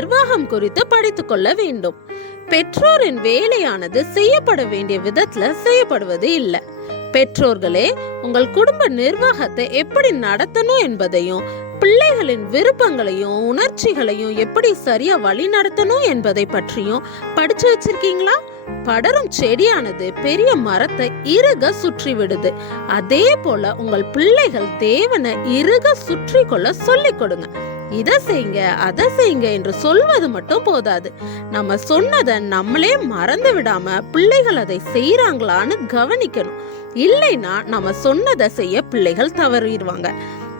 நிர்வாகம் குறித்து படித்துக் கொள்ள வேண்டும். பெற்றோரின் வேலையானது செய்யப்பட வேண்டிய விதத்துல செய்யப்படுவது இல்லை. பெற்றோர்களே உங்கள் குடும்ப நிர்வாகத்தை எப்படி நடத்தணும் என்பதையும் பிள்ளைகளின் விருப்பங்களையும் உணர்ச்சிகளையும் எப்படி சரியா வழி நடத்தணும் என்பதை பற்றியும் படிச்சு வச்சிருக்கீங்களா? படரும் செடியானது பெரிய மரத்தை இறுக சுற்றி விடுது. அதே போல உங்கள் பிள்ளைகள் தேவனை இறுக சுற்றி கொள்ள சொல்லிக் கொடுங்க. இதை செய்யுங்க அதை செய்யுங்க என்று சொல்வது மட்டும் போதாது. நம்ம சொன்னதை நம்மளே மறந்து விடாம பிள்ளைகள் அதை செய்யறாங்களான்னு கவனிக்கணும். இல்லைன்னா நம்ம சொன்னதை செய்ய பிள்ளைகள் தவறிடுவாங்க.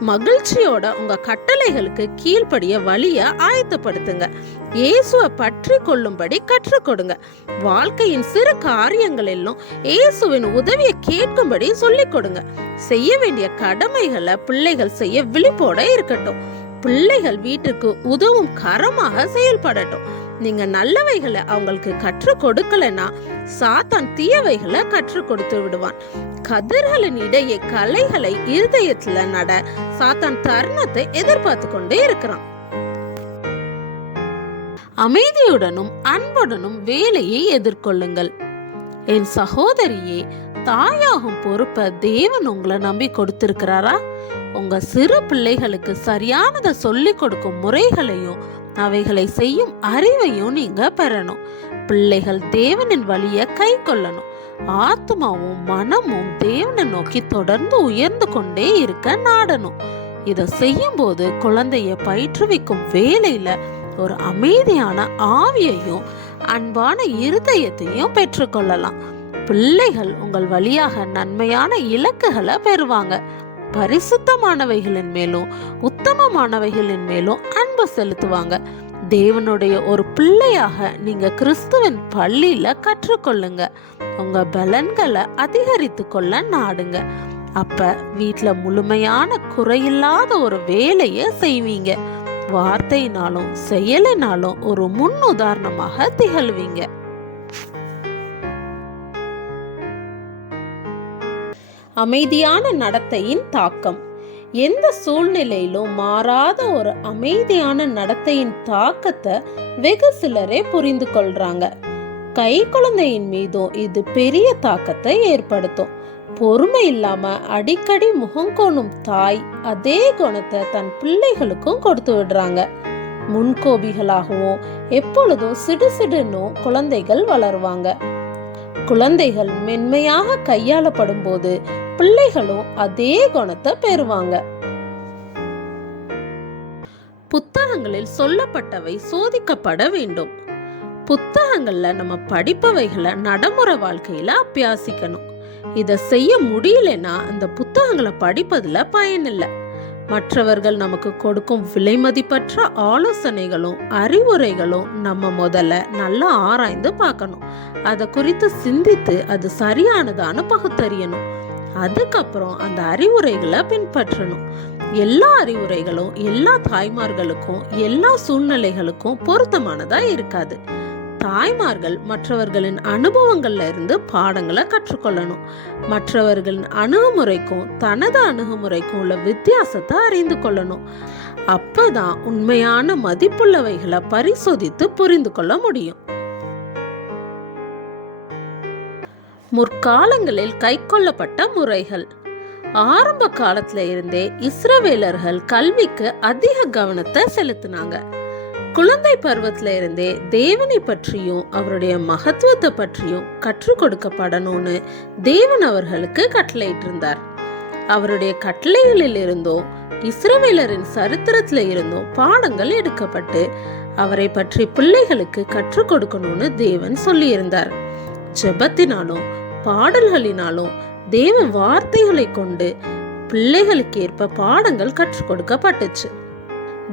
மகிழ்ச்சியோட உங்க கட்டளைகளுக்கு கீழ்ப்படிய வழிய ஆயத்தப்படுத்துங்க. இயேசுவை பற்றி கொள்ளும்படி கற்றுக் கொடுங்க. வாழ்க்கையின் சிறு காரியங்களிலும் இயேசுவின் உதவியை கேட்கும்படி சொல்லிக் கொடுங்க. செய்ய வேண்டிய கடமைகளை பிள்ளைகள் செய்ய விழிப்போட இருக்கட்டும். பிள்ளைகள் வீட்டுக்கு உதவும் கரமாக செயல்படட்டும். நீங்க நல்லவைகளை அவங்களுக்கு கற்றுக் கொடுக்கலனா சாத்தான் தீயவைகளை கற்றுக் கொடுத்து விடுவான். கதிர்களின் இடையே கலைகளை இருதயத்துல நட சாத்தான் தருணத்தை எதிர்பார்த்து கொண்டே இருக்கிறான். அமைதியுடனும் அன்புடனும் வேலையை எதிர்கொள்ளுங்கள். என் சகோதரியே தாயாகும் பொறுப்பை தேவன் உங்களை நம்பி கொடுத்திருக்கிறாரா? உங்க சிறு பிள்ளைகளுக்கு சரியானதை சொல்லி கொடுக்கும் முறைகளையும் அவைகளை செய்யும் அறிவையும் நீங்க பெறணும். பிள்ளைகள் தேவனின் வழிய கை கொள்ளணும். ஆத்மாவும் மனமும் தேவனை நோக்கி தொடர்ந்து உயர்ந்து கொண்டே இருக்க நாடணும். இதை செய்யும் போது குழந்தைய பயிற்றுவிக்கும் வேலையில ஒரு அமைதியான ஆவியையும் அன்பான இருதயத்தையும் பெற்றுக்கொள்ளலாம். பிள்ளைகள் உங்கள் வழியாக நன்மையான இலக்குகளை பெறுவாங்க. பரிசுத்தமானவைகளின் மேலும் உத்தமமானவைகளின் மேலும் அன்பு செலுத்துவாங்க. தேவனுடைய ஒரு பிள்ளையாக நீங்க கிறிஸ்துவின் பள்ளியில கற்றுக்கொள்ளுங்க. உங்க பலன்களை அதிகரித்து கொள்ள நாடுங்க. அப்ப வீட்டுல முழுமையான குறையில்லாத ஒரு வேலையை செய்வீங்க. வார்த்தையினாலும் செயலினாலும் ஒரு முன் உதாரணமாக திகழ்வீங்க. அமைதியான நடத்தையின் தாக்கம். எந்த சூழ்நிலையிலும் மாறாத ஒரு அமைதியான நடத்தையின் தாக்கத்தை வெகு சிலரே புரிந்து கொள்றாங்க. கை குழந்தையின் மீதும் இது பெரிய தாக்கத்தை ஏற்படுத்தும். பொறுமை இல்லாம அடிக்கடி முகங்கோணும் தாய் அதே குணத்தை தன் பிள்ளைகளுக்கும் கொடுத்து விடுறாங்க. முன்கோபிகளாகவும் எப்பொழுதும் சிடுசிடுன்னும் குழந்தைகள் வளருவாங்க. குழந்தைகள் மென்மையாக கையாளப்படும் போது பிள்ளைகளும் அதே குணத்தை பெறுவாங்க. புத்தகங்களில் சொல்லப்பட்டவை சோதிக்கப்பட வேண்டும். புத்தகங்கள்ல நம்ம படிப்பவைகளை நடைமுறை வாழ்க்கையில அபியாசிக்கணும். இதை செய்ய முடியலன்னா அந்த புத்தகங்களை படிப்பதுல பயனில்லை மற்றவர்கள் நமக்கு கொடுக்கும் விலைமதிப்பற்ற ஆலோசனைகளும் அறிவுரைகளும் நம்ம முதல்ல நல்லா ஆராய்ந்து பார்க்கணும். அதை குறித்து சிந்தித்து அது சரியானதான்னு பகுத்தறியணும். அதுக்கப்புறம் அந்த அறிவுரைகளை பின்பற்றணும். எல்லா அறிவுரைகளும் எல்லா தாய்மார்களுக்கும் எல்லா சூழ்நிலைகளுக்கும் பொருத்தமானதா இருக்காது. தாய்மார்கள் மற்றவர்களின் அனுபவங்கள்ல இருந்து பாடங்களை கற்றுக்கொள்ளணும். மற்றவர்களின் அணுகுமுறைக்கும் தனது அணுகுமுறைக்கும் உள்ள வித்தியாசத்தை அறிந்து கொள்ளணும். அப்பதான் உண்மையான மதிப்புள்ளவைகளை பரிசோதித்து புரிந்து கொள்ள முடியும். முற்காலங்களில் கைக்கொள்ளப்பட்ட முறைகள். ஆரம்ப காலத்துல இருந்தே இஸ்ரவேலர்கள் கல்விக்கு அதிக கவனத்தை செலுத்தினாங்க. குழந்தை பருவத்துல இருந்தே தேவனை பற்றியும் அவருடைய மகத்துவத்தை பற்றியும் கற்றுக் கொடுக்கப்படணும்னு தேவன் அவர்களுக்கு கட்டளையிட்டு இருந்தார் அவருடைய கட்டளைகளில் இருந்தும் இஸ்ரவேலரின் சரித்திரத்துல இருந்தும் பாடங்கள் எடுக்கப்பட்டு அவரை பற்றி பிள்ளைகளுக்கு கற்றுக் கொடுக்கணும்னு தேவன் சொல்லியிருந்தார். ஜெபத்தினாலும் பாடல்களினாலும் தேவ வார்த்தைகளை கொண்டு பிள்ளைகளுக்கு ஏற்ப பாடங்கள் கற்றுக் கொடுக்கப்பட்டுச்சு.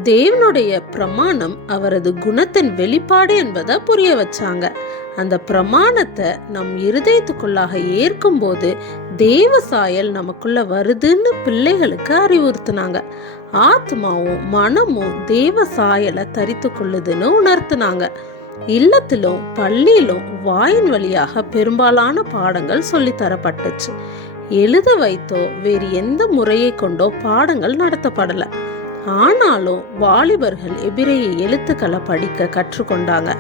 தேவனுடைய பிரமாணம் அவரது குணத்தின் வெளிப்பாடு என்பதை புரிய வச்சாங்க. அந்த பிரமாணத்தை நம் இருதயத்துக்குள்ளாக ஏற்கும் போது தேவ சாயல் நமக்குள்ள வருதுன்னு பிள்ளைகளுக்கு அறிவுறுத்தினாங்க. ஆத்மாவும் மனமும் தேவ சாயலை தரித்து கொள்ளுதுன்னு உணர்த்தினாங்க. இல்லத்திலும் பள்ளியிலும் வாயின் வழியாக பெரும்பாலான பாடங்கள் சொல்லித்தரப்பட்டுச்சு எழுத வைத்தோ வேறு எந்த முறையை கொண்டோ பாடங்கள் நடத்தப்படல. ஆனாலும் வாலிபர்கள் எபிரேய எழுத்துக்களை படிக்க கற்றுக்கொண்டாங்க.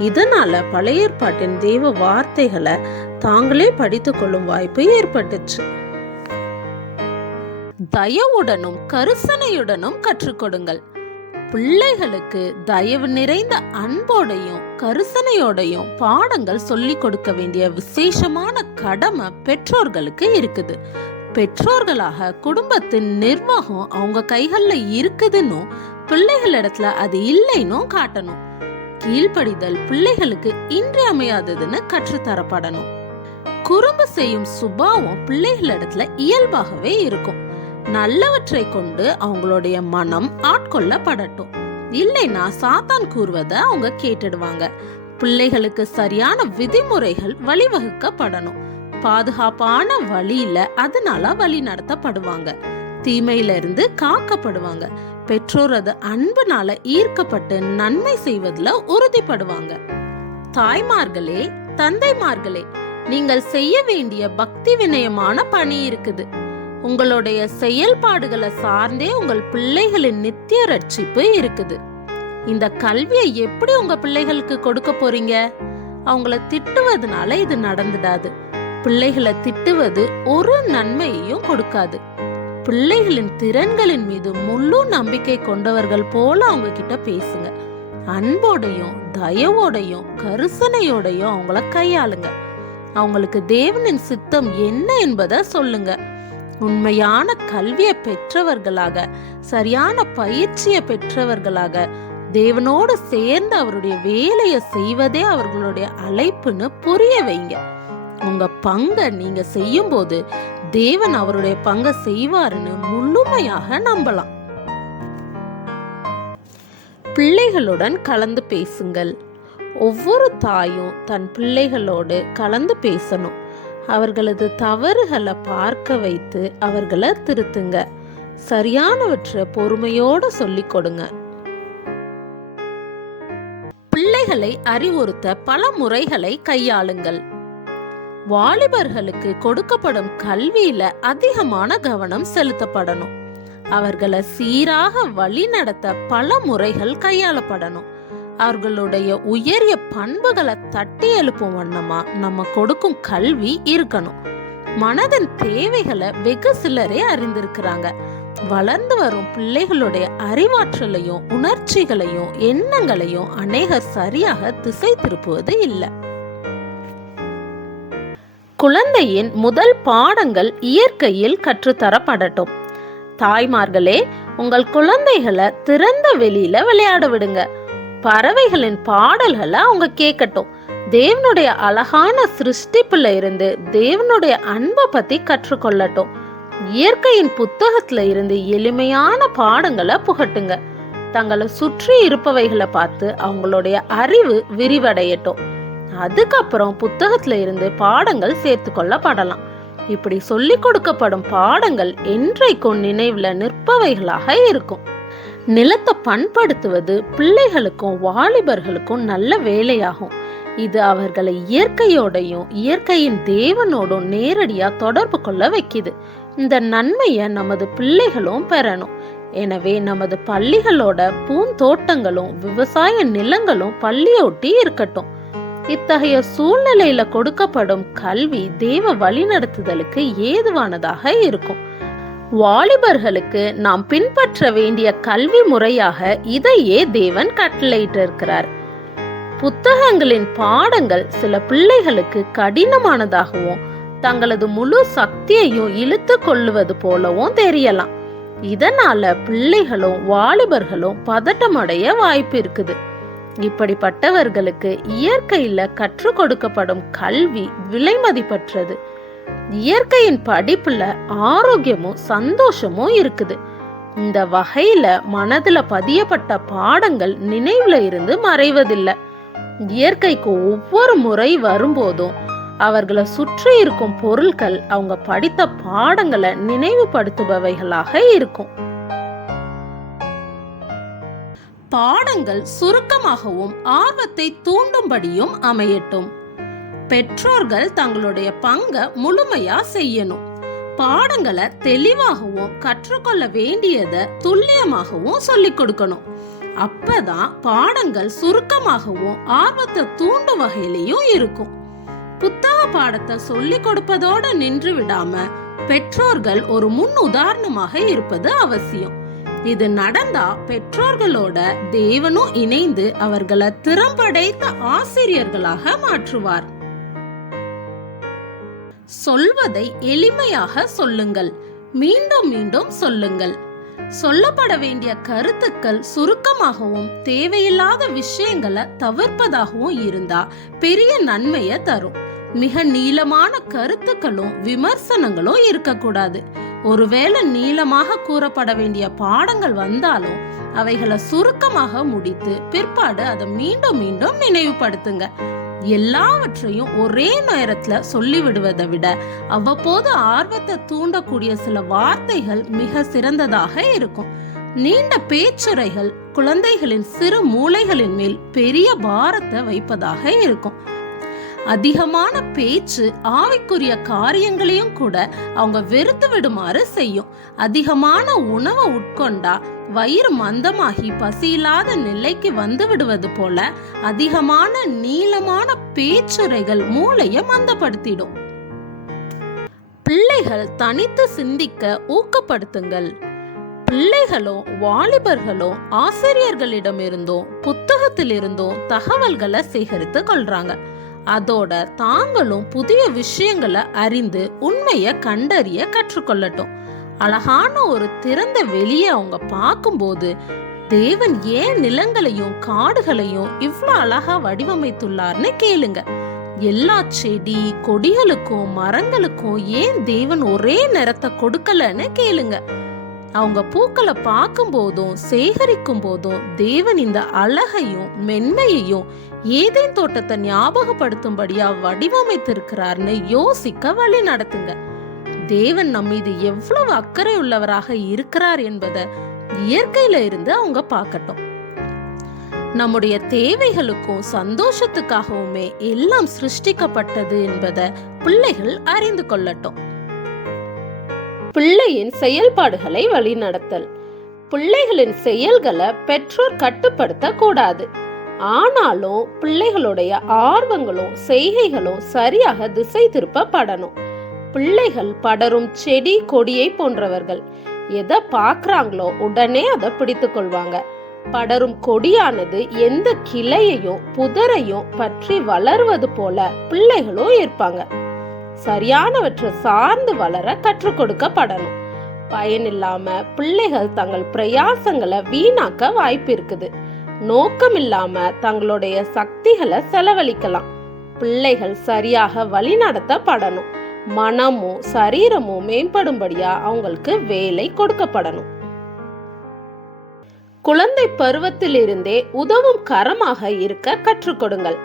இதனால பழைய ஏற்பாட்டின் தெய்வ வார்த்தைகளை தாங்களே படித்துக் கொள்ளும் வாய்ப்பு ஏற்பட்டுச்சு. தயவுடனும் கருசனையுடனும் கற்றுக்கொடுங்கள் பிள்ளைகளுக்கு தயவு நிறைந்த அன்போடையும் கருசனையோடையும் பாடங்கள் சொல்லிக் கொடுக்க வேண்டிய விசேஷமான கடமை பெற்றோர்களுக்கு இருக்குது. பெற்றோர்களாக குடும்பத்தின் நிர்வாகம் அவங்க கைகள்ல இருக்குதுன்னு பிள்ளைகள் இடத்துல அது இல்லைன்னும் காட்டணும். கீழ்ப்படிதல் பிள்ளைகளுக்கு இன்றியமையாததுன்னு கற்றுத்தரப்படணும். குறும்பு செய்யும் சுபாவம் பிள்ளைகள் இடத்துல இயல்பாகவே இருக்கும். நல்லவற்றை கொண்டு அவங்களுடைய மனம் ஆட்கொள்ளப்படட்டும். இல்லைன்னா சாத்தான் கூறுவதை அவங்க கேட்டுடுவாங்க. பிள்ளைகளுக்கு சரியான விதிமுறைகள் வழிவகுக்கப்படணும். பாதுகாப்பான வழியில அதனால வழி நடத்தப்படுவாங்க. தீமையில இருந்து காக்கப்படுவாங்க. பெற்றோர் அது அன்புனால ஈர்க்கப்பட்டு நன்மை செய்வதுல உறுதிப்படுவாங்க. தாய்மார்களே தந்தைமார்களே நீங்கள் செய்ய வேண்டிய பக்தி வினயமான பணி இருக்குது. உங்களுடைய செயல்பாடுகளை சார்ந்தே உங்கள் பிள்ளைகளின் நித்திய ரட்சிப்பு இருக்குது. இந்த கல்வியை எப்படி உங்க பிள்ளைகளுக்கு கொடுக்க போறீங்க? அவங்கள திட்டுவதனால இது நடந்துடாது. பிள்ளைகளை திட்டுவது ஒரு நன்மையையும் கொடுக்காது. பிள்ளைகளின் திறன்களின் மீது முழு நம்பிக்கை கொண்டவர்கள் போல அவங்க கிட்ட பேசுங்க. அன்போடையும் தயவோடையும் கருசனையோடையும் அவங்கள கையாளுங்க. அவங்களுக்கு தேவனின் சித்தம் என்ன என்பதை சொல்லுங்க. உண்மையான கல்வியை பெற்றவர்களாக சரியான பயிற்சியை பெற்றவர்களாக தேவனோடு சேர்ந்து அவருடைய வேலையை செய்வதே அவர்களுடைய அழைப்புன்னு புரிய வைங்க. உங்க பங்கை நீங்க செய்யும் போது தேவன் அவருடைய பங்கை செய்வாருன்னு முழுமையாக நம்பலாம். பிள்ளைகளுடன் கலந்து பேசுங்கள். ஒவ்வொரு தாயும் தன் பிள்ளைகளோடு கலந்து பேசணும். அவர்களது தவறுகளை பார்க்க வைத்து அவர்களை திருத்துங்க. சரியானவற்றை பொறுமையோட சொல்லிக் கொடுங்க. பிள்ளைகளை அறிவுறுத்த பல முறைகளை கையாளுங்கள். வாலிபர்களுக்கு கொடுக்கப்படும் கல்வியில அதிகமான கவனம் செலுத்தப்படணும். அவர்களை சீராக வழி நடத்த பல முறைகள் கையாளப்படணும். அவர்களுடைய உயரிய பண்புகளை தட்டி எழுப்பும் வண்ணமா நம்ம கொடுக்கும் கல்வி இருக்கணும். மனதின் தேவைகளை வெகு சிலரே அறிந்திருக்கிறாங்க. வளர்ந்து வரும் பிள்ளைகளுடைய அறிவாற்றலையும் உணர்ச்சிகளையும் எண்ணங்களையும் அநேகர் சரியாக திசை திருப்புவது இல்லை. குழந்தையின் முதல் பாடங்கள் இயற்கையில் கற்றுத்தரப்படட்டும். தாய்மார்களே உங்கள் குழந்தைகளை திறந்த வெளியில விளையாட விடுங்க. பறவைகளின் பாடல்களை அவங்க கேட்கட்டும். தேவனுடைய அழகான சிருஷ்டிப்புல இருந்து தேவனுடைய அன்பை பத்தி கற்றுக்கொள்ளட்டும். இயற்கையின் புத்தகத்துல இருந்து எளிமையான பாடங்களை புகட்டுங்க. தங்களை சுற்றி இருப்பவைகளை பார்த்து அவங்களுடைய அறிவு விரிவடையட்டும். அதுக்கப்புறம் புத்தகத்துல இருந்து பாடங்கள் சேர்த்து கொள்ளப்படலாம். இப்படி சொல்லிக் கொடுக்கப்படும் பாடங்கள் என்றைக்கும் நினைவுல நிற்பவைகளாக இருக்கும். நிலத்தை பண்படுத்துவது பிள்ளைகளுக்கும் வாலிபர்களுக்கும் நல்ல வேலையாகும். இது அவர்களை இயற்கையோடையும் இயற்கையின் தேவனோடும் நேரடியா தொடர்பு கொள்ள வைக்குது. இந்த நன்மையை நமது பிள்ளைகளும் பெறணும். எனவே நமது பள்ளிகளோட பூந்தோட்டங்களும் விவசாய நிலங்களும் பள்ளியொட்டி இருக்கட்டும். இத்தகைய சூழ்நிலையில கொடுக்கப்படும் கல்வி தேவ வழிநடத்துதலுக்கு ஏதுவானதாக இருக்கும். வாலிபர்களுக்கு நாம் பின்பற்ற வேண்டிய கல்வி முறையாக இதையே தேவன் கட்டளையிட்டிருக்கிறார். புத்தகங்களின் பாடங்கள் சில பிள்ளைகளுக்கு கடினமானதாகவும் தங்களது முழு சக்தியையும் இழுத்து கொள்ளுவது போலவும் தெரியலாம். இதனால பிள்ளைகளும் வாலிபர்களும் பதட்டமடைய வாய்ப்பு இருக்குது. இப்படிப்பட்டவர்களுக்கு இயற்கையில கற்றுக் கொடுக்கப்படும் கல்வி விலைமதிப்பற்றது இயற்கையின் படிப்புல ஆரோக்கியமும் சந்தோஷமும் இருக்குது. இந்த வகையில மனதுல பதியப்பட்ட பாடங்கள் நினைவுல இருந்து மறைவதில்லை. இயற்கைக்கு ஒவ்வொரு முறை வரும்போதும் அவர்களை சுற்றி இருக்கும் பொருட்கள் அவங்க படித்த பாடங்களை நினைவுபடுத்துபவைகளாக இருக்கும். பாடங்கள் சுருக்கமாகவும் ஆர்வத்தை தூண்டும்படியும் அமையட்டும். பெற்றோர்கள் தங்களுடைய பங்கை முழுமையா செய்யணும். பாடங்களை தெளிவாகவும் கற்றுக்கொள்ள வேண்டியதை துல்லியமாகவும் சொல்லிக் கொடுக்கணும். அப்பதான் பாடங்கள் சுருக்கமாகவும் ஆர்வத்தை தூண்டும் வகையிலையும் இருக்கும். புத்தக பாடத்தை சொல்லிக் கொடுப்பதோட நின்று விடாம பெற்றோர்கள் ஒரு முன் உதாரணமாக இருப்பது அவசியம். இது நடந்தா பெற்றோர்களோட தேவனும் இணைந்து அவர்களை திறம்படைத்த ஆசிரியர்களாக மாற்றுவார். சொல்வதை எளிமையாக சொல்லுங்கள். மீண்டும் மீண்டும் சொல்லுங்கள். சொல்லப்பட வேண்டிய கருத்துக்கள் சுருக்கமாகவும் தேவையில்லாத விஷயங்களை தவிர்ப்பதாகவும் இருந்தா பெரிய நன்மையை தரும். மிக நீளமான கருத்துக்களும் விமர்சனங்களும் இருக்கக்கூடாது. ஒருவேளை நீளமாக கூறப்பட வேண்டிய பாடங்கள் வந்தாலும் அவைகளை சுருக்கமாக முடித்து பிற்பாடு அதை மீண்டும் மீண்டும் நினைவுபடுத்துங்க. எல்லாவற்றையும் ஒரே நேரத்துல சொல்லிவிடுவதை விட அவ்வப்போது ஆர்வத்தை தூண்டக்கூடிய சில வார்த்தைகள் மிக சிறந்ததாக இருக்கும். நீண்ட பேச்சுரைகள் குழந்தைகளின் சிறு மூளைகளின் மேல் பெரிய பாரத்தை வைப்பதாக இருக்கும். அதிகமான பேச்சு ஆவிக்குரிய காரியங்களையும் கூட அவங்க வெறுத்து விடுமாறு செய்யும். அதிகமான உணவை உட்கொண்டா வயிறு மந்தமாகி பசியில்லாத நிலைக்கு வந்து விடுவது போல அதிகமான நீளமான பேச்சுரைகள் மூளையை மந்தப்படுத்திடும். பிள்ளைகள் தனித்து சிந்திக்க ஊக்கப்படுத்துங்கள். பிள்ளைகளோ வாலிபர்களோ ஆசிரியர்களிடமிருந்தோ புத்தகத்திலிருந்தோ தகவல்களை சேகரித்து கொள்றாங்க. அதோட தாங்களும் புதிய விஷயங்களை அறிந்து உண்மையை கண்டறிய கற்றுக்கொள்ளட்டும். அழகான ஒரு திறந்த வெளியை அவங்க பார்க்கும்போது தேவன் ஏன் நிலங்களையும் காடுகளையும் இவ்வளோ அழகா வடிவமைத்துள்ளார்னு கேளுங்க. எல்லா செடி கொடிகளுக்கும் மரங்களுக்கும் ஏன் தேவன் ஒரே நிறத்தை கொடுக்கலன்னு கேளுங்க. அவங்க பூக்களை பார்க்கும் போதும் சேகரிக்கும் போதும் தேவன் இந்த அழகையும் மென்மையையும் ஏதேன் தோட்டத்தை ஞாபகப்படுத்தும்படியா வடிவமைத்திருக்கிறார்னு யோசிக்க வழி நடத்துங்க. தேவன் நம் மீது எவ்வளவு அக்கறை உள்ளவராக இருக்கிறார் என்பதை இயற்கையில இருந்து அவங்க பார்க்கட்டும். நம்முடைய தேவைகளுக்கும் சந்தோஷத்துக்காகவுமே எல்லாம் சிருஷ்டிக்கப்பட்டது என்பதை பிள்ளைகள் அறிந்து கொள்ளட்டும். பிள்ளையின் செயல்பாடுகளை வழிநடத்தல். பிள்ளைகளின் செயல்களை பெற்றோர் கட்டுப்படுத்த கூடாது ஆனாலும் பிள்ளைகளுடைய ஆர்வங்களும் செய்கைகளும் சரியாக திசை திருப்பப்படணும். பிள்ளைகள் படரும் செடி கொடியை போன்றவர்கள். எதை பார்க்கறாங்களோ உடனே அதை பிடித்து கொள்வாங்க. படரும் கொடியானது எந்த கிளையையும் புதரையும் பற்றி வளர்வது போல பிள்ளைகளும் இருப்பாங்க. சரியானவற்றை சார்ந்து வளர கற்றுக் கொடுக்கப்படணும். பயனில்லாம பிள்ளைகள் தங்கள் பிரயாசங்களை வீணாக்க வாய்ப்பு இருக்குது நோக்கம் இல்லாம தங்களுடைய சக்திகளை செலவழிக்கலாம். பிள்ளைகள் சரியாக வழிநடத்தப்படணும். மனமும் சரீரமும் மேம்படும்படியா அவங்களுக்கு வேலை கொடுக்கப்படணும். குழந்தை பருவத்திலிருந்தே உதவும் கரமாக இருக்க கற்றுக் கொடுங்கள்.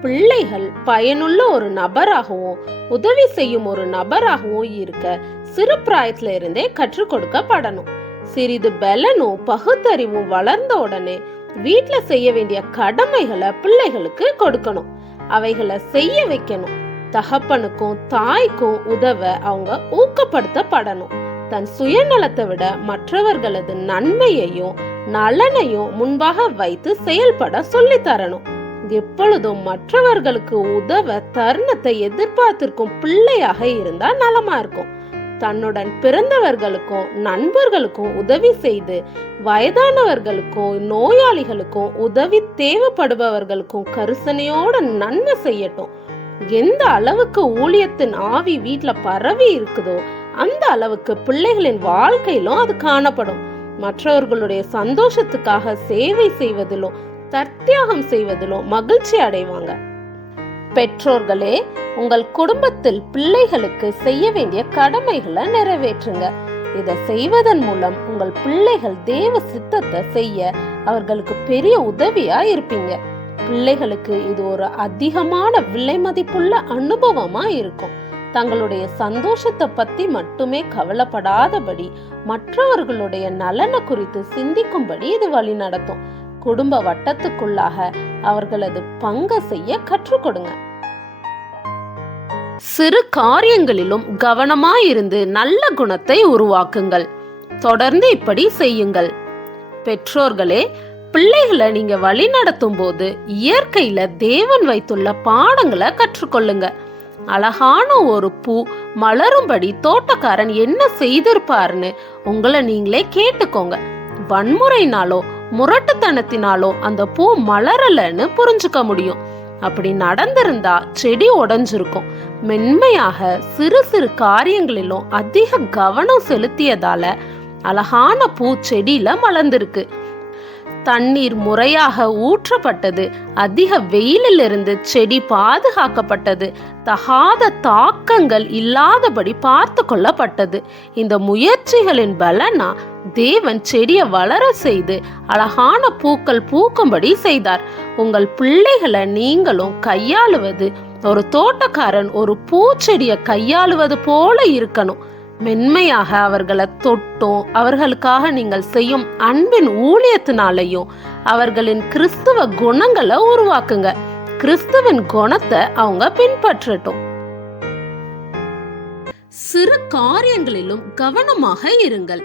பிள்ளைகள் பயனுள்ள ஒரு நபராகவும் உதவி செய்யும் ஒரு நபராகவும் இருக்க சிறு பிராயத்துல இருந்தே கற்றுக் கொடுக்கப்படணும். சிறிது பலனும் பகுத்தறிவும் வளர்ந்த உடனே வீட்டுல செய்ய வேண்டிய கடமைகளை பிள்ளைகளுக்கு கொடுக்கணும். அவைகளை செய்ய வைக்கணும். தகப்பனுக்கும் தாய்க்கும் உதவ அவங்க ஊக்கப்படுத்தப்படணும். தன் சுயநலத்தை விட மற்றவர்களது நன்மையையும் நலனையும் முன்பாக வைத்து செயல்பட சொல்லி தரணும். எப்பொழுதும் மற்றவர்களுக்கு உதவ தருணத்தை எதிர்பார்த்திருக்கும் பிள்ளையாக இருந்தா நலமா இருக்கும். தன்னுடன் பிறந்தவர்களுக்கும் நண்பர்களுக்கும் உதவி செய்து வயதானவர்களுக்கும் நோயாளிகளுக்கும் உதவி தேவைப்படுபவர்களுக்கும் கரிசனையோட நன்மை செய்யட்டும். எந்த அளவுக்கு ஊழியத்தின் ஆவி வீட்டுல பரவி இருக்குதோ அந்த அளவுக்கு பிள்ளைகளின் வாழ்க்கையிலும் அது காணப்படும். மற்றவர்களுடைய சந்தோஷத்துக்காக சேவை செய்வதிலும் தற்தியாகம் செய்வதிலும் மகிழ்ச்சி அடைவாங்க. பெற்றோர்களே உங்கள் குடும்பத்தில் பிள்ளைகளுக்கு செய்ய வேண்டிய கடமைகளை நிறைவேற்றுங்க. இதை செய்வதன் மூலம் உங்கள் பிள்ளைகள் தேவ சித்தத்தை செய்ய அவர்களுக்கு பெரிய உதவியா இருப்பீங்க. பிள்ளைகளுக்கு இது ஒரு அதிகமான விலை மதிப்புள்ள அனுபவமா இருக்கும். தங்களுடைய சந்தோஷத்தை பத்தி மட்டுமே கவலைப்படாதபடி மற்றவர்களுடைய நலனை குறித்து சிந்திக்கும்படி இது வழி நடத்தும். குடும்ப வட்டத்துக்குள்ளாக அவர்களது பங்க செய்ய கற்றுக் கொடுங்க. சிறு காரியங்களிலும் கவனமாயிருந்து நல்ல குணத்தை உருவாக்குங்கள். தொடர்ந்து இப்படி செய்யுங்கள். பெற்றோர்களே பிள்ளைகளை நீங்க வழி நடத்தும் போது இயற்கையில தேவன் வைத்துள்ள பாடங்களை கற்றுக்கொள்ளுங்க. அழகான ஒரு பூ மலரும்படி தோட்டக்காரன் என்ன செய்திருப்பாருன்னு உங்களை நீங்களே கேட்டுக்கோங்க. வன்முறைனாலோ முரட்டுத்தனத்தினாலோ அந்த பூ மலரலன்னு புரிஞ்சுக்க முடியும். அப்படி நடந்திருந்தா செடி உடஞ்சிருக்கும். மென்மையாக சிறு சிறு காரியங்களிலும் அதிக கவனம் செலுத்தியதால அழகான பூ செடியில மலர்ந்திருக்கு. தண்ணீர் முறையாக ஊற்றப்பட்டது. அதிக வெயிலிலிருந்து செடி பாதுகாக்கப்பட்டது. தகாத தாக்கங்கள் இல்லாதபடி பார்த்து கொள்ளப்பட்டது. இந்த முயற்சிகளின் பலனா தேவன் செடியை வளர செய்து அழகான பூக்கள் பூக்கும்படி செய்தார். உங்கள் பிள்ளைகளை நீங்களும் கையாளுவது ஒரு தோட்டக்காரன் ஒரு பூச்செடியை கையாளுவது போல இருக்கணும். மென்மையாக அவர்களை தொட்டும் அவர்களுக்காக நீங்கள் செய்யும் அன்பின் ஊழியத்தினாலையும் அவர்களின் கிறிஸ்துவ குணங்களை உருவாக்குங்க. கிறிஸ்துவின் குணத்தை அவங்க பின்பற்றட்டும். சிறு காரியங்களிலும் கவனமாக இருங்கள்.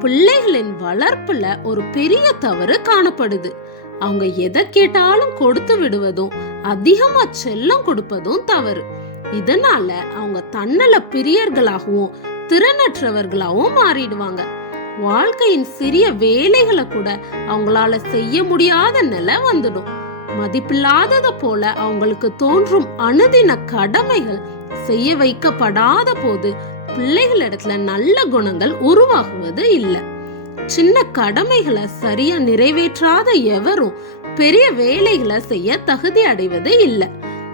பிள்ளைகளின் வளர்ப்புல ஒரு பெரிய தவறு காணப்படுது. அவங்க எதை கேட்டாலும் கொடுத்து விடுவதும் அதிகமா செல்லம் கொடுப்பதும் தவறு. இதனால அவங்க தன்னல பிரியர்களாகவும் திறனற்றவர்களாகவும் மாறிடுவாங்க. வாழ்க்கையின் சிறிய வேலைகளை கூட அவங்களால செய்ய முடியாத நிலை வந்துடும். மதிப்பில்லாதத போல அவங்களுக்கு தோன்றும் அனுதின கடமைகள் செய்ய வைக்கப்படாத போது பிள்ளைகளிடத்துல நல்ல குணங்கள் உருவாகுவது இல்லை. சின்ன கடமைகளை சரியா நிறைவேற்றாத எவரும் பெரிய வேலைகளை செய்ய தகுதி அடைவது இல்லை.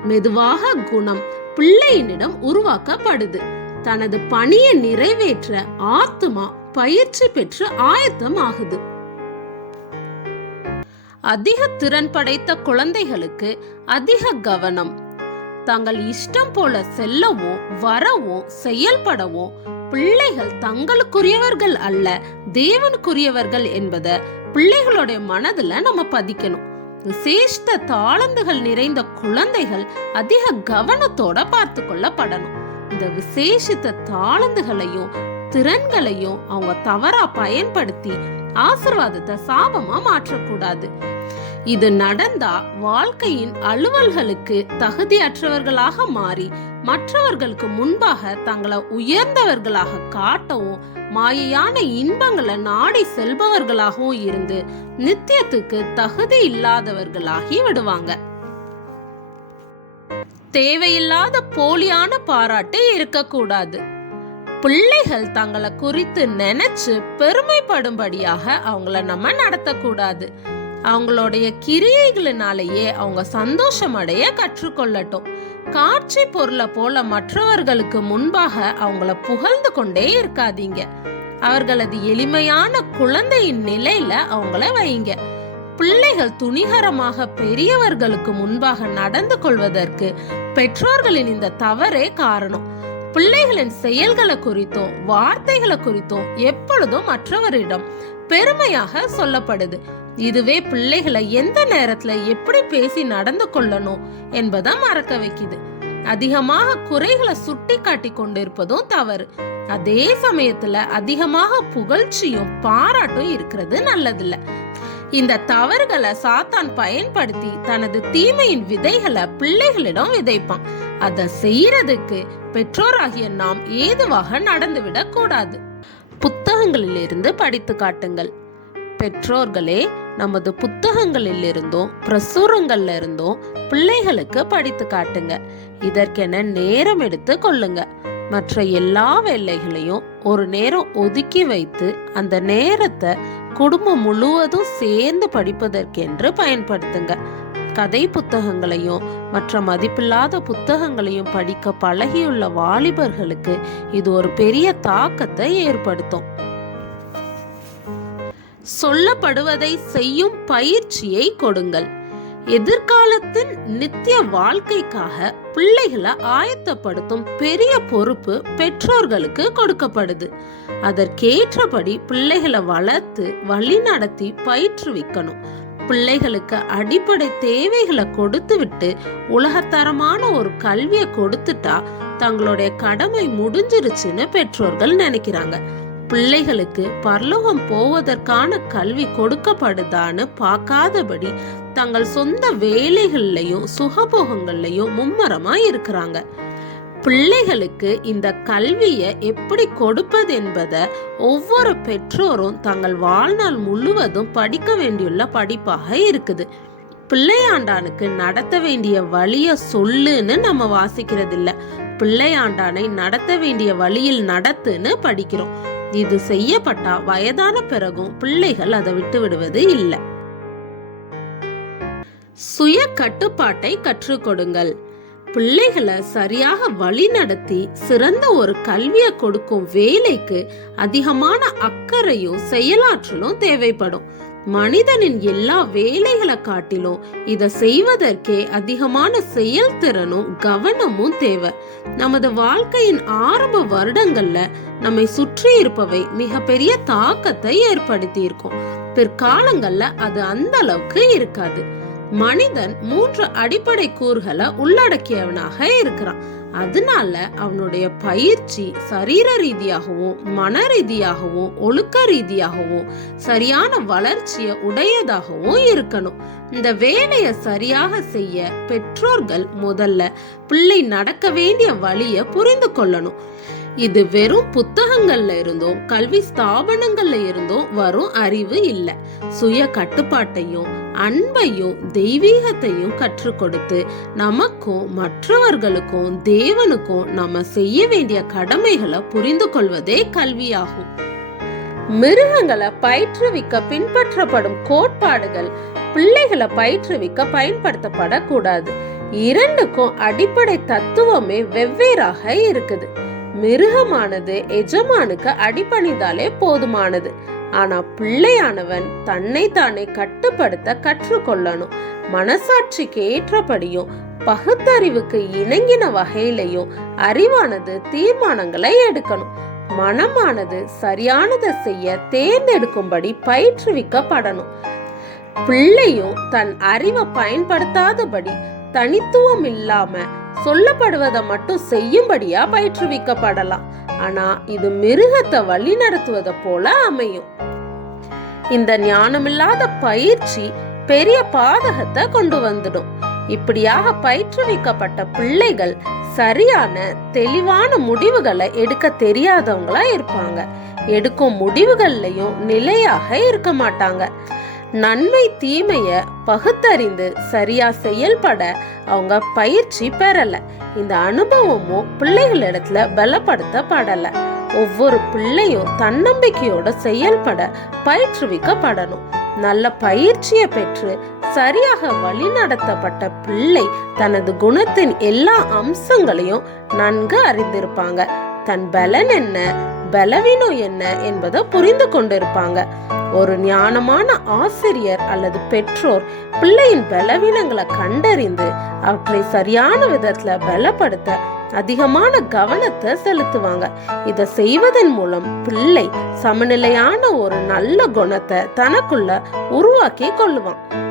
மெதுவாக குணம் பிள்ளையினிடம் உருவாக்கப்படுது. தனது பணியை நிறைவேற்ற ஆத்மா பயிற்சி பெற்று ஆயத்தம் ஆகுது அதிக திறன் படைத்த குழந்தைகளுக்கு அதிக கவனம். தங்கள் இஷ்டம் போல செல்லவும் வரவும் செயல்படவும் பிள்ளைகள் தங்களுக்குரியவர்கள் அல்ல தேவனுக்குரியவர்கள் என்பதை பிள்ளைகளுடைய மனதுல நம்ம பதிக்கணும். விசேஷ்ட தாளந்துகள் நிறைந்த குழந்தைகள் அதிக கவனத்தோட பார்த்து கொள்ளப்படணும் இந்த விசேஷித்த தாளந்துகளையும் திறன்களையும் அவங்க தவறா பயன்படுத்தி ஆசிர்வாதத்தை சாபமா மாற்றக்கூடாது. இது நடந்தா வாழ்க்கையின் அலுவல்களுக்கு தகுதியற்றவர்களாக மாறி மற்றவர்களுக்கு முன்பாக தங்களை உயர்ந்தவர்களாக காட்டவும் மாயையான இன்பங்களை நாடி செல்பவர்களாகவும் இருந்து நித்தியத்துக்கு தகுதி இல்லாதவர்களாகி விடுவாங்க. தேவையில்லாத போலியான பாராட்டு இருக்கக்கூடாது. பிள்ளைகள் தங்களை குறித்து நினைச்சு பெருமைப்படும்படியாக அவங்கள நம்ம நடத்தக்கூடாது. அவங்களுடைய கிரியைகளினாலேயே அவங்க சந்தோஷம் அடைய கற்றுக்கொள்ளட்டும். காட்சி பொருளை போல மற்றவர்களுக்கு முன்பாக அவங்கள புகழ்ந்து கொண்டே இருக்காதீங்க. அவர்களது எளிமையான குழந்தையின் நிலையில அவங்கள வைங்க. பிள்ளைகள் துணிகரமாக பெரியவர்களுக்கு முன்பாக நடந்து கொள்வதற்கு பெற்றோர்களின் இந்த தவறே காரணம். பிள்ளைகளின் செயல்களை குறித்தும் வார்த்தைகளை குறித்தும் எப்பொழுதும் மற்றவரிடம் பெருமையாக சொல்லப்படுது. இதுவே பிள்ளைகளை எந்த நேரத்துல எப்படி பேசி நடந்து கொள்ளணும் என்பதை மறக்க வைக்குது. அதிகமாக குறைகளை சுட்டி காட்டி கொண்டிருப்பதும் தவறு. அதே சமயத்துல அதிகமாக புகழ்ச்சியும் பாராட்டும் இருக்கிறது நல்லதில்ல. இந்த தவறுகளை சாத்தான் பயன்படுத்தி தனது தீமையின் விதைகளை பிள்ளைகளிடம் விதைப்பான். அதை செய்யறதுக்கு பெற்றோராகிய நாம் ஏதுவாக நடந்துவிடக் கூடாது. புத்தகங்களிலிருந்து படித்து காட்டுங்கள். பெற்றோர்களே நமது புத்தகங்களில் இருந்தும் பிரசுரங்கள்ல இருந்தும் பிள்ளைகளுக்கு படித்து காட்டுங்க. இதற்கென நேரம் எடுத்து கொள்ளுங்க. மற்ற எல்லா வேலைகளையும் ஒரு நேரம் ஒதுக்கி வைத்து அந்த நேரத்தை குடும்பம் முழுவதும் சேர்ந்து படிப்பதற்கென்று பயன்படுத்துங்க. கதை புத்தகங்களையும் மற்ற மதிப்பில்லாத புத்தகங்களையும் படிக்க பழகியுள்ள வாலிபர்களுக்கு இது ஒரு பெரிய தாக்கத்தை ஏற்படுத்தும். சொல்லப்படுவதை செய்யும் பயிற்சியை கொடுங்கள். எதிர்காலத்தின் நித்திய வாழ்க்கைக்காக பிள்ளைகளை ஆயத்தப்படுத்தும் பெரிய பொறுப்பு பெற்றோர்களுக்கு கொடுக்கப்படுது. அதற்கேற்றபடி பிள்ளைகளை வளர்த்து வழி நடத்தி பயிற்றுவிக்கணும். பிள்ளைகளுக்கு அடிப்படை தேவைகளை கொடுத்து விட்டு உலகத்தரமான ஒரு கல்வியை கொடுத்துட்டா தங்களுடைய கடமை முடிஞ்சிருச்சுன்னு பெற்றோர்கள் நினைக்கிறாங்க. பிள்ளைகளுக்கு பரலோகம் போவதற்கான கல்வி கொடுக்கப்படுதான்னு பார்க்காதபடி தங்கள் சொந்த வேலைகள்லையும் சுகபோகங்கள்லையும் மும்மரமா இருக்கிறாங்க. பிள்ளைகளுக்கு இந்த கல்வியை எப்படி கொடுப்பது என்பதை ஒவ்வொரு பெற்றோரும் தங்கள் வாழ்நாள் முழுவதும் படிக்க வேண்டியுள்ள படிப்பாக இருக்குது. பிள்ளையாண்டானுக்கு நடத்த வேண்டிய வழிய சொல்லுன்னு நம்ம வாசிக்கிறது இல்ல பிள்ளையாண்டானை நடத்த வேண்டிய வழியில் நடத்துன்னு படிக்கிறோம். இது செய்யப்பட்டா வயதான பிறகும் பிள்ளைகள் அதை விட்டு விடுவது இல்லை. சுய கட்டுப்பாட்டை கற்றுக் கொடுங்கள். பிள்ளைகளை சரியாக வழிநடத்தி சிறந்த ஒரு கல்வியை கொடுக்கும் வேலைக்கு அதிகமான அக்கறையும் செயலாற்றலும் தேவைப்படும். மனிதனின் எல்லா வேலைகளை காட்டிலும் இதை செய்வதற்கே அதிகமான செயல்திறனும் கவனமும் தேவை. நமது வாழ்க்கையின் ஆரம்ப வருடங்கள்ல நம்மை சுற்றி இருப்பவை மிகப்பெரிய தாக்கத்தை ஏற்படுத்தி இருக்கும் பிற்காலங்கள்ல அது அந்த அளவுக்கு இருக்காது. மனிதன் மூன்று அடிப்படை கூறுகளை உள்ளடக்கியவனாக இருக்கிறான். அதனால அவனுடைய பயிற்சி சரீர ரீதியாகவும் மன ரீதியாகவும் ஒழுக்க ரீதியாகவும் சரியான வளர்ச்சியை உடையதாகவும் இருக்கணும். இந்த வேலையை சரியாக செய்ய பெற்றோர்கள் முதல்ல பிள்ளை நடக்க வேண்டிய வழியை புரிந்து கொள்ளணும். இது வெறும் புத்தகங்கள்ல இருந்தும் கல்வி ஸ்தாபனங்கள்ல இருந்தும் வரும் அறிவு இல்லை. சுய கட்டுப்பாட்டையும் அன்பையும் தெய்வீகத்தையும் கற்றுக் கொடுத்து நமக்கும் மற்றவர்களுக்கும் தேவனுக்கும் நம்ம செய்ய வேண்டிய கடமைகளை புரிந்து கொள்வதே கல்வியாகும். மிருகங்களை பயிற்றுவிக்க பின்பற்றப்படும் கோட்பாடுகள் பிள்ளைகளை பயிற்றுவிக்க பயன்படுத்தப்படக்கூடாது. இரண்டுக்கும் அடிப்படை தத்துவமே வெவ்வேறாக இருக்குது. மிருகமானது எஜமானுக்கு அடிபணிந்தாலே போதுமானது. ஆனா பிள்ளையானவன் தன்னை தானே கட்டுப்படுத்த கற்றுக்கொள்ளணும். மனசாட்சிக்கு ஏற்றபடியும் பகுத்தறிவுக்கு இணங்கின வகையிலையும் அறிவானது தீர்மானங்களை எடுக்கணும். மனமானது சரியானதை செய்ய தேர்ந்தெடுக்கும்படி பயிற்றுவிக்கப்படணும். பிள்ளையும் தன் அறிவை பயன்படுத்தாதபடி தனித்துவம் இல்லாம சொல்லப்படுவதை மட்டும் செய்யும்படியா பயிற்றுவிக்கப்படலாம். ஆனா இது மிருகத்தை வழி நடத்துவதை போல அமையும். இந்த ஞானமில்லாத பயிற்சி பெரிய பாதகத்தை கொண்டு வந்துடும். இப்படியாக பயிற்றுவிக்கப்பட்ட பிள்ளைகள் சரியான தெளிவான முடிவுகளை எடுக்க தெரியாதவங்களா இருப்பாங்க. எடுக்கும் முடிவுகள்லையும் நிலையாக இருக்க மாட்டாங்க. நன்மை தீமைய பகுத்தறிந்து சரியா செயல்பட அவங்க பயிற்சி பெறல. இந்த அனுபவமும் பிள்ளைகளிடத்துல பலப்படுத்தப்படலை. ஒவ்வொரு பிள்ளையும் தன்னம்பிக்கையோட செயல்பட பயிற்றுவிக்கப்படணும். நல்ல பயிற்சியை பெற்று சரியாக வழிநடத்தப்பட்ட பிள்ளை தனது குணத்தின் எல்லா அம்சங்களையும் நன்கு அறிந்திருப்பாங்க. தன் பலன் என்ன பலவீனம் என்ன என்பதை புரிந்து கொண்டிருப்பாங்க. ஒரு ஞானமான ஆசிரியர் அல்லது பெற்றோர் பிள்ளையின் பலவீனங்களை கண்டறிந்து அவற்றை சரியான விதத்துல பலப்படுத்த அதிகமான கவனத்தை செலுத்துவாங்க. இதை செய்வதன் மூலம் பிள்ளை சமநிலையான ஒரு நல்ல குணத்தை தனக்குள்ள உருவாக்கி கொள்ளுவான்.